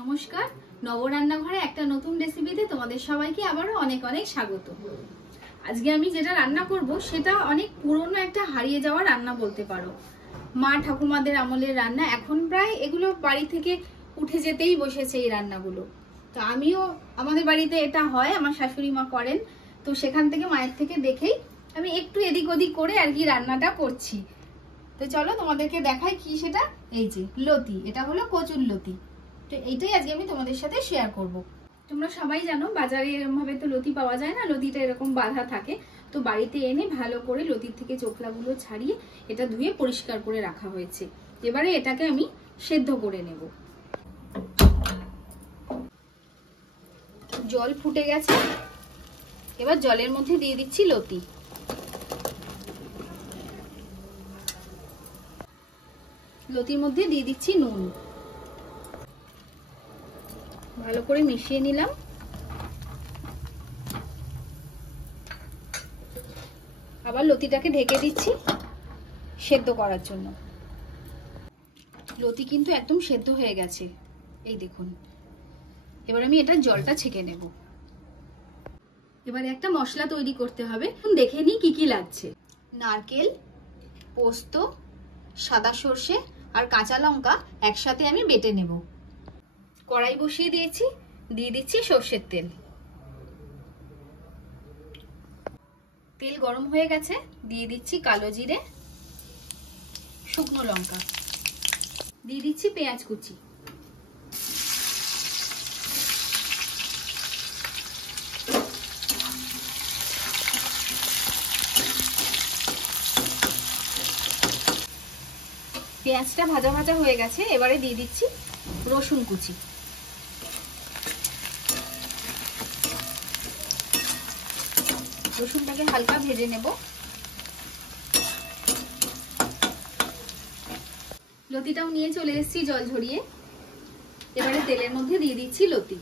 নমস্কার, নবরান্নাঘরে একটা নতুন রেসিপিতে তোমাদের সবাইকে আবারও অনেক অনেক স্বাগত। আজকে আমি যেটা রান্না করব সেটা অনেক পুরনো একটা হারিয়ে যাওয়া রান্না বলতে পারো। মা ঠাকুমাদের আমলের রান্না, এখন প্রায় এগুলো বাড়ি থেকে উঠে যেতেই বসেছে এই রান্নাগুলো। তো আমিও আমাদের বাড়িতে এটা হয়, আমার শাশুড়ি মা করেন, তো সেখান থেকে মায়ের থেকে দেখেই আমি একটু এদিক ওদিক করে আর কি রান্নাটা করছি। তো চলো তোমাদেরকে দেখাই কি সেটা। এই যে লতি, এটা হলো কচুর লতি। তো এইটাই আজকে আমি তোমাদের সাথে শেয়ার করব। তোমরা সবাই জানো বাজারে এরকম ভাবে তো লতি পাওয়া যায় না, লতিটা এরকম বাঁধা থাকে। তো বাড়িতে এনে ভালো করে লতির থেকে চোখলাগুলো ছাড়িয়ে এটা ধুয়ে পরিষ্কার করে রাখা হয়েছে। এবারে এটাকে আমি সেদ্ধ করে নেব। জল ফুটে গেছে, এবার জলের মধ্যে দিয়ে দিচ্ছি লতি। লতির মধ্যে দিয়ে দিচ্ছি নুন, ভালো করে মিশিয়ে নিলাম। আবার লতিটাকে ঢেকে দিচ্ছি সেদ্ধ করার জন্য। লতি কিন্তু একদম সেদ্ধ হয়ে গেছে, এই দেখুন। এবার আমি এটা জলটা ছেঁকে নেব। এবারে একটা মশলা তৈরি করতে হবে, দেখে নিই কি কি লাগছে। নারকেল, পোস্ত, সাদা সর্ষে আর কাঁচা লঙ্কা একসাথে আমি বেটে নেব। কড়াই বসিয়ে দিয়েছি, দিয়ে দিচ্ছি সর্ষের তেল। তেল গরম হয়ে গেছে, দিয়ে দিচ্ছি কালো জিরে, শুকনো লঙ্কা, দিয়ে দিচ্ছি পেঁয়াজ কুচি। পেঁয়াজটা ভাজা ভাজা হয়ে গেছে, এবারে দিয়ে দিচ্ছি রসুন কুচি। রসুনটাকে হালকা ভেজে নেব। লতিটাও নিয়ে চলে এসেছি জল ঝরিয়ে। এবারে তেলের মধ্যে দিয়ে দিচ্ছি লতি।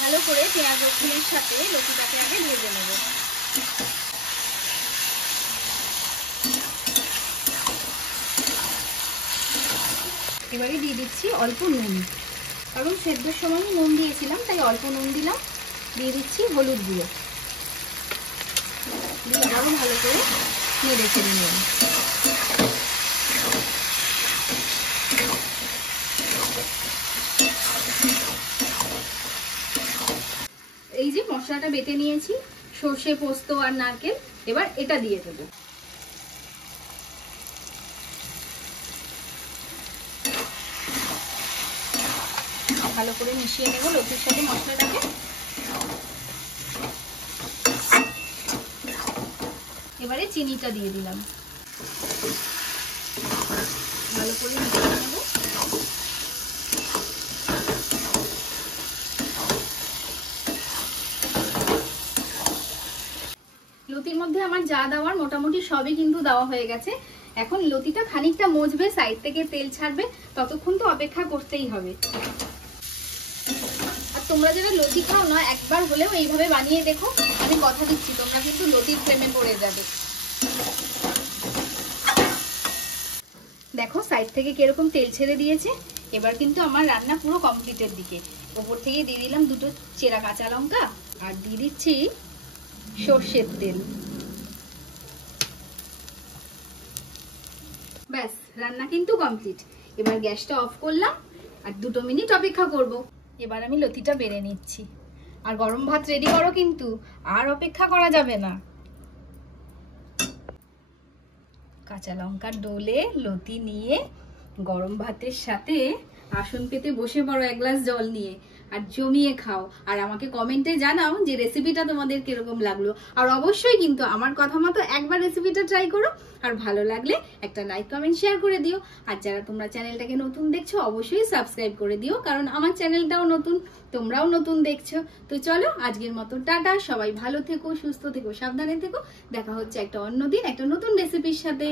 ভালো করে পেঁয়াজ রসুনের সাথে লতিটাকে আগে ভেজে নেব। এবারে দিয়ে দিচ্ছি অল্প নুন, কারণ সেদ্ধর সময় নুন দিয়েছিলাম তাই অল্প নুন দিলাম। দিয়ে দিচ্ছি হলুদ গুঁড়ো, দিয়ে আরো ভালো করে নেড়ে চেড়ে নেব। এই যে মশলাটা বেটে নিয়েছি, সর্ষে, পোস্ত আর নারকেল, এবার এটা দিয়ে দেবো। ভালো করে মিশিয়ে নেব লতির সাথে মশলাটাকে। এবারে চিনিটা দিয়ে দিলাম, ভালো করে মিশিয়ে নেব। লতির মধ্যে আমার যা দেওয়ার মোটামুটি সবই কিন্তু দেওয়া হয়ে গেছে। এখন লতিটা খানিকটা মজবে, সাইড থেকে তেল ছাড়বে, ততক্ষণ তো অপেক্ষা করতেই হবে। তোমরা যারা লতি খাও না, একবার হলেও এইভাবে বানিয়ে দেখো, আমি কথা দিচ্ছি তোমরা কিন্তু লতির প্রেমে পড়ে যাবে। দেখো সাইড থেকে কিরকম তেল ছেড়ে দিয়েছে। এবার কিন্তু আমার রান্না পুরো কমপ্লিটের দিকে। ওপর থেকে দিয়ে দিলাম দুটো চেরা কাঁচা লঙ্কা, আর দিয়ে দিচ্ছি সর্ষের তেল। ব্যাস, রান্না কিন্তু কমপ্লিট। এবার গ্যাসটা অফ করলাম আর 2 মিনিট অপেক্ষা করব। এবার আমি লতিটা বেড়ে নিচ্ছি। আর গরম ভাত রেডি করো, কিন্তু আর অপেক্ষা করা যাবে না। কাঁচা লঙ্কার ডোলে লতি নিয়ে গরম ভাতের সাথে আসন পেতে বসে পড়ো, এক গ্লাস জল নিয়ে, আর জমিয়ে খাও। আর আমাকে কমেন্টে জানাও যে রেসিপিটা তোমাদের কিরকম লাগলো। আর অবশ্যই কিন্তু আমার কথা মতো একবার রেসিপিটা ট্রাই করো, আর ভালো লাগলে একটা লাইক, কমেন্ট, শেয়ার করে দিও। আর যারা তোমরা চ্যানেলটাকে নতুন দেখছো অবশ্যই সাবস্ক্রাইব করে দিও, কারণ আমার চ্যানেলটাও নতুন, তোমরাও নতুন দেখছো। তো চলো আজকের মতো টাটা, সবাই ভালো থেকো, সুস্থ থেকো, সাবধানে থেকো। দেখা হচ্ছে একটা অন্য দিন একটা নতুন রেসিপির সাথে।